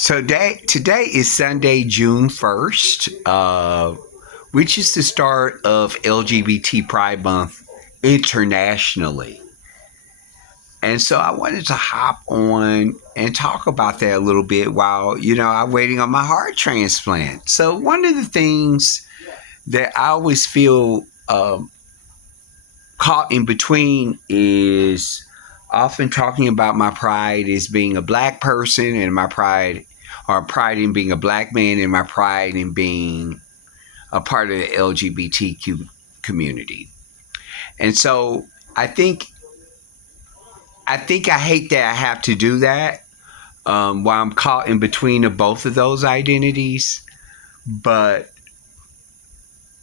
Today is Sunday, June 1st, which is the start of LGBT Pride Month internationally. And so I wanted to hop on and talk about that a little bit while, I'm waiting on my heart transplant. So one of the things that I always feel caught in between is often talking about my pride as being a black person and my pride, or pride in being a black man, and my pride in being a part of the LGBTQ community. And so I think I hate that I have to do that while I'm caught in between of both of those identities. But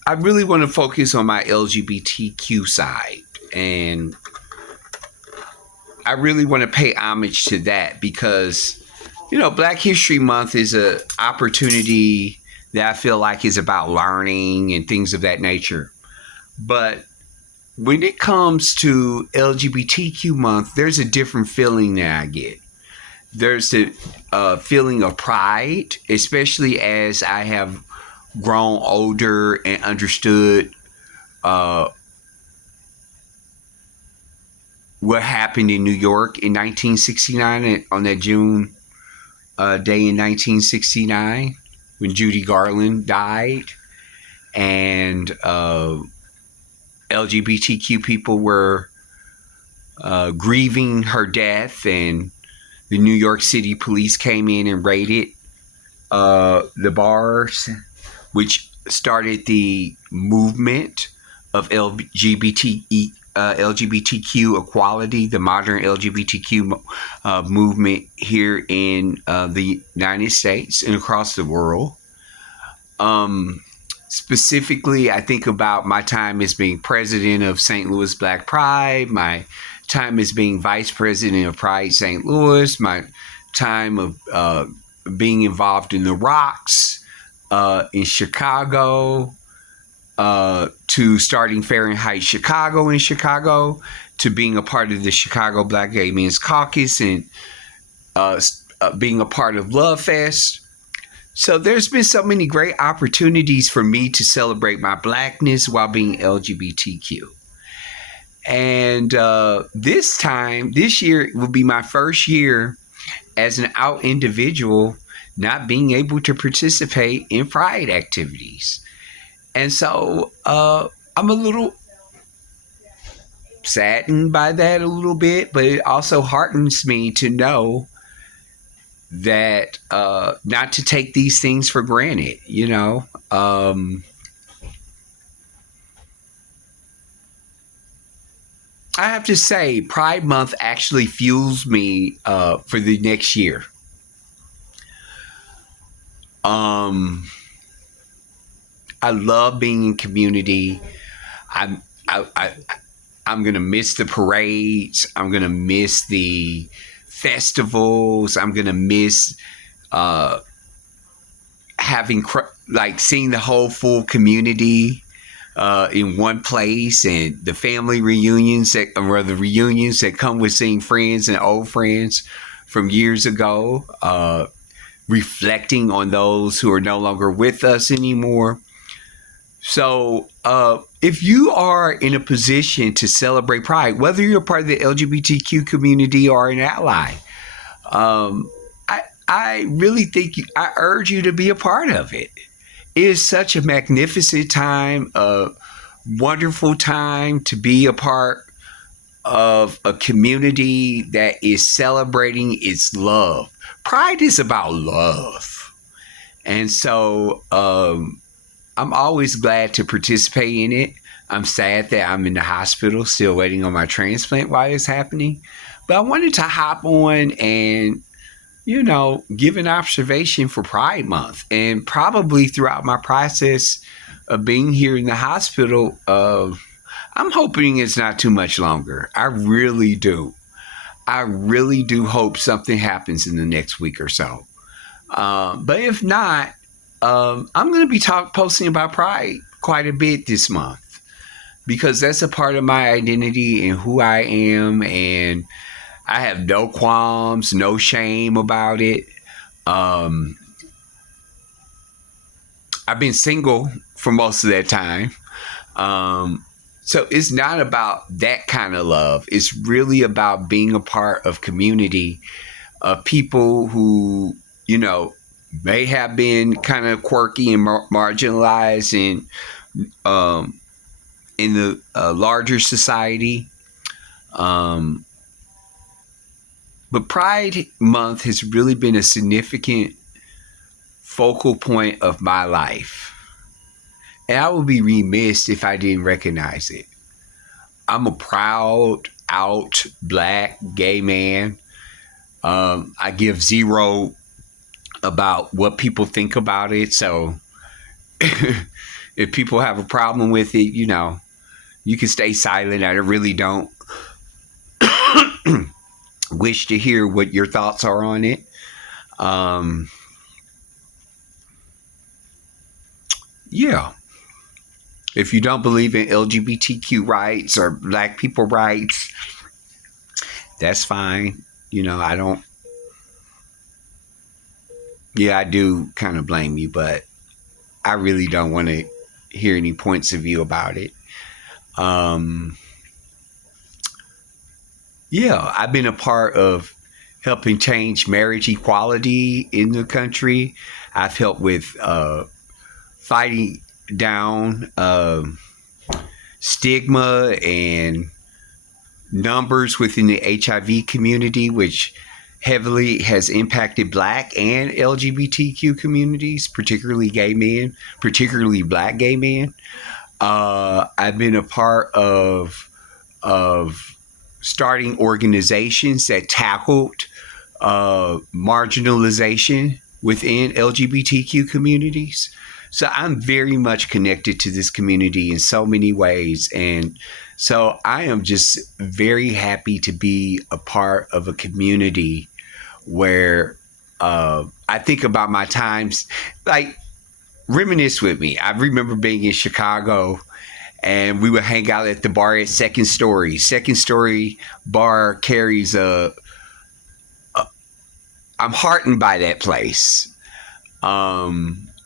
I really want to focus on my LGBTQ side, and I really want to pay homage to that because, Black History Month is a opportunity that I feel like is about learning and things of that nature. But when it comes to LGBTQ month, there's a different feeling that I get. There's the feeling of pride, especially as I have grown older and understood what happened in New York in 1969 on that June day in 1969 when Judy Garland died, and LGBTQ people were grieving her death, and the New York City police came in and raided the bars, which started the movement of LGBTQ equality, the modern LGBTQ movement here in the United States and across the world. Specifically, I think about my time as being president of St. Louis Black Pride, my time as being vice president of Pride St. Louis, my time of being involved in the Rocks in Chicago, to starting Fahrenheit Chicago in Chicago, to being a part of the Chicago Black Gay Men's Caucus, and being a part of Love Fest. So there's been so many great opportunities for me to celebrate my blackness while being LGBTQ. And this year will be my first year as an out individual not being able to participate in Pride activities. And so I'm a little saddened by that a little bit, but it also heartens me to know that not to take these things for granted, I have to say, Pride Month actually fuels me for the next year. I love being in community. I'm gonna miss the parades. I'm gonna miss the festivals. I'm gonna miss seeing the whole full community in one place, and the family reunions the reunions that come with seeing friends and old friends from years ago, reflecting on those who are no longer with us anymore. So if you are in a position to celebrate Pride, whether you're part of the LGBTQ community or an ally, I really think I urge you to be a part of it. It is such a magnificent time, a wonderful time to be a part of a community that is celebrating its love. Pride is about love. And so I'm always glad to participate in it. I'm sad that I'm in the hospital still waiting on my transplant while it's happening. But I wanted to hop on and, give an observation for Pride Month. And probably throughout my process of being here in the hospital, I'm hoping it's not too much longer. I really do. I really do hope something happens in the next week or so. But if not, I'm going to be posting about Pride quite a bit this month because that's a part of my identity and who I am, and I have no qualms, no shame about it. Um, I've been single for most of that time. Um, so it's not about that kind of love. It's really about being a part of community of people who, you know, may have been kind of quirky and marginalized um, in the larger society. Um, but Pride Month has really been a significant focal point of my life. And I would be remiss if I didn't recognize it. I'm a proud, out, black, gay man. I give zero about what people think about it. So if people have a problem with it, you know, you can stay silent. I really don't wish to hear what your thoughts are on it. Um, yeah. If you don't believe in LGBTQ rights or black people rights, that's fine. You know, I don't, yeah, I do kind of blame you, but I really don't want to hear any points of view about it. Um, yeah, I've been a part of helping change marriage equality in the country. I've helped with fighting down stigma and numbers within the HIV community, which heavily has impacted black and LGBTQ communities, particularly gay men, particularly black gay men. I've been a part of starting organizations that tackled marginalization within LGBTQ communities. So I'm very much connected to this community in so many ways. And so I am just very happy to be a part of a community where I think about my times, like, reminisce with me. I remember being in Chicago and we would hang out at the bar at Second Story. Second Story bar carries I'm heartened by that place.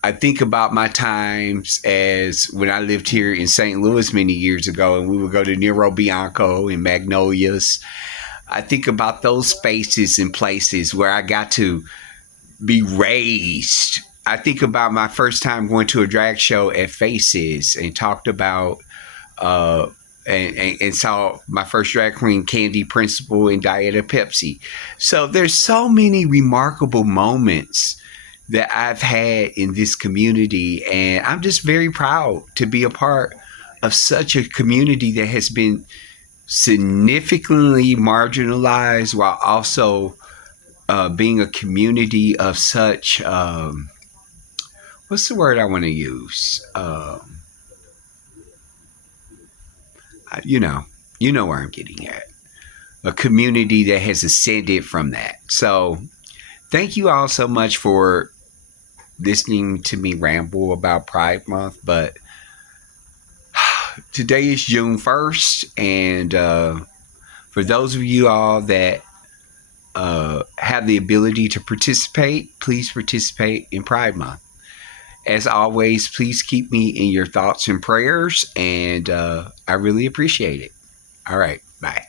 I think about my times as when I lived here in St. Louis many years ago, and we would go to Nero Bianco and Magnolias. I think about those spaces and places where I got to be raised. I think about my first time going to a drag show at Faces and talked about uh, and saw my first drag queen, Candy Principal, and Dieta Pepsi. So there's so many remarkable moments that I've had in this community, and I'm just very proud to be a part of such a community that has been significantly marginalized while also being a community of such what's the word I want to use? You know, you know where I'm getting at. A community that has ascended from that. So, thank you all so much for listening to me ramble about Pride Month. But today is June 1st, and for those of you all that have the ability to participate, please participate in Pride Month. As always, please keep me in your thoughts and prayers, and I really appreciate it. All right, bye.